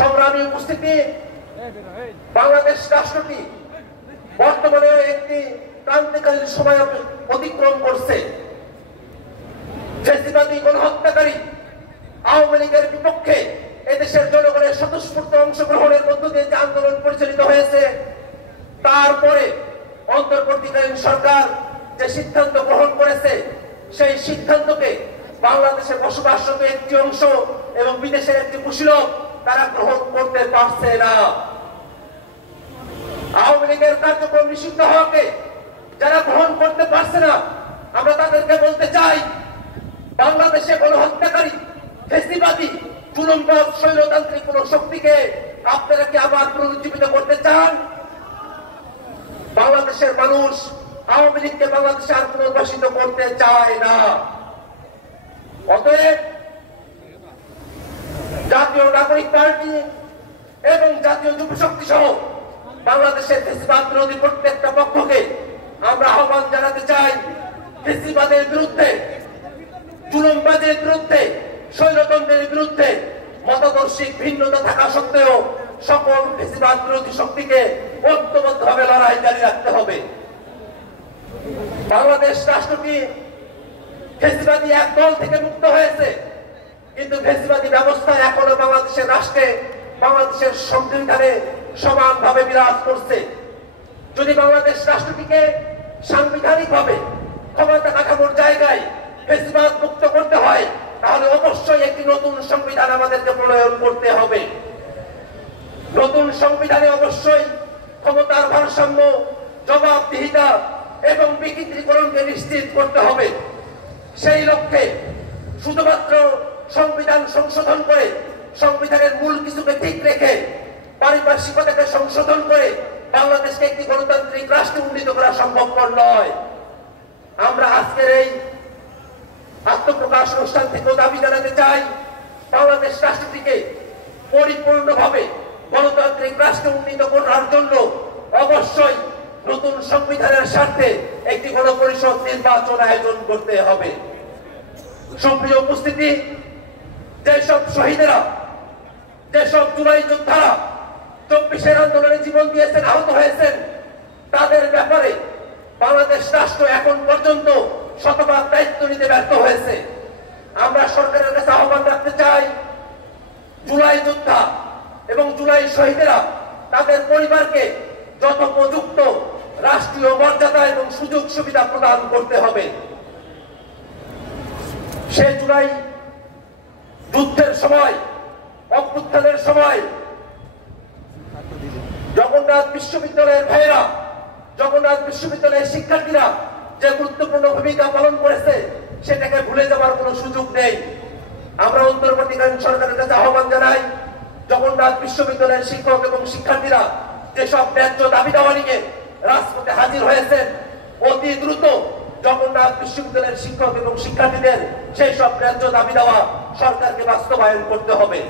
সংগ্রামী উপস্থিতি, বাংলাদেশ রাষ্ট্রটি বর্তমানে একটি ক্রান্তিকালীন সময় অতিক্রম করছে। ফ্যাসিবাদী গণহত্যাকারী আওয়ামী লীগের বিপক্ষে এদেশের জনগণের স্বতঃস্ফূর্ত অংশগ্রহণের মধ্য দিয়ে যে আন্দোলন পরিচালিত হয়েছে, তারপরে অন্তর্বর্তীকালীন সরকার যে সিদ্ধান্ত গ্রহণ করেছে, সেই সিদ্ধান্তকে বাংলাদেশে বসবাসরত একটি অংশ এবং বিদেশের একটি কুশীলব তারা গ্রহণ করতে পারছে না। আওয়ামী লীগের কার্যক্রম নিষিদ্ধ হওয়াকে যারা গ্রহণ করতে পারছে না, আমরা তাদেরকে বলতে চাই, বাংলাদেশে গণহত্যাকারী ফ্যাসিবাদী জুলুমবাজ স্বৈরতান্ত্রিক কোন শক্তিকে আপনারা কি আবার পুনরুজ্জীবিত করতে চান? বাংলাদেশের মানুষ আওয়ামী লীগকে বাংলাদেশে আর পুনর্বাসিত করতে চায় না। অতএব জাতীয় নাগরিক পার্টি এবং জাতীয় যুব শক্তি সহ বাংলাদেশের ফ্যাসিবাদ বিরোধী প্রত্যেকটা পক্ষকে আমরা আহ্বান জানাতে চাই, ফ্যাসিবাদের বিরুদ্ধে, জুলুমবাজের বিরুদ্ধে, স্বৈরতন্ত্রের বিরুদ্ধে মতাদর্শিক ভিন্নতা থাকা সত্ত্বেও সকল ফ্যাসিবাদ বিরোধী শক্তিকে ঐক্যবদ্ধভাবে লড়াই জারি রাখতে হবে। বাংলাদেশ রাষ্ট্রটি ফ্যাসিবাদী এক দল থেকে মুক্ত হয়েছে, কিন্তু ফ্যাসিবাদী ব্যবস্থা এখনো বাংলাদেশের রাষ্ট্রে, বাংলাদেশের সংবিধানে সমানভাবে বিরাজ করছে। যদি বাংলাদেশ রাষ্ট্রটিকে সাংবিধানিকভাবে ক্ষমতা কাঠামোর জায়গায় ফ্যাসিবাদ মুক্ত করতে হয়, তাহলে অবশ্যই একটি নতুন সংবিধান আমাদেরকে প্রণয়ন করতে হবে। নতুন সংবিধানে অবশ্যই ক্ষমতার ভারসাম্য, জবাবদিহিতা এবং বিকেন্দ্রীকরণকে নিশ্চিত করতে হবে। সেই লক্ষ্যে শুধুমাত্র সংবিধান সংশোধন করে, সংবিধানের মূল কিছুকে ঠিক রেখে, পারিপার্শ্বিকতাকে সংশোধন করে বাংলাদেশকে একটি গণতান্ত্রিক রাষ্ট্রে উন্নীত করা সম্ভবপর নয়। আমরা আজকের এই আত্মপ্রকাশ অনুষ্ঠান থেকেও দাবি জানাতে চাই, বাংলাদেশ রাষ্ট্রটিকে পরিপূর্ণভাবে গণতান্ত্রিক রাষ্ট্রে উন্নীত করার জন্য অবশ্যই নতুন সংবিধানের স্বার্থে একটি গণপরিষদ নির্বাচন আয়োজন করতে হবে। সুপ্রিয় উপস্থিতি, যেসব শহীদেরা, যেসব জুলাই যোদ্ধারা 24-এর আন্দোলনে জীবন দিয়েছেন, আহত হয়েছেন, তাদের ব্যাপারে বাংলাদেশ রাষ্ট্র এখন পর্যন্ত শতভাগ দায়িত্ব নিতে ব্যর্থ হয়েছে। আমরা সরকারের কাছে আহ্বান রাখতে চাই, জুলাই যোদ্ধা এবং জুলাই শহীদেরা, তাদের পরিবারকে যথোপযুক্ত রাষ্ট্রীয় মর্যাদা এবং সুযোগ সুবিধা প্রদান করতে হবে। সে জুলাই যুদ্ধের সময়, অভ্যুত্থানের সময় জগন্নাথ বিশ্ববিদ্যালয়ের ভাইয়েরা, জগন্নাথ বিশ্ববিদ্যালয়ের শিক্ষার্থীরা যে গুরুত্বপূর্ণ ভূমিকা পালন করেছে, সেটাকে ভুলে যাওয়ার কোনো সুযোগ নেই। আমরা অন্তর্বর্তীকালীন সরকারের কাছে আহ্বান জানাই, জগন্নাথ বিশ্ববিদ্যালয়ের শিক্ষক এবং শিক্ষার্থীরা যেসব ন্যায্য দাবি দাওয়া নিয়ে রাজপথে হাজির হয়েছেন, অতি দ্রুত জগন্নাথ বিশ্ববিদ্যালয়ের শিক্ষক এবং শিক্ষার্থীদের সেই সব ন্যায্য দাবি দেওয়া সরকারকে বাস্তবায়ন করতে হবে।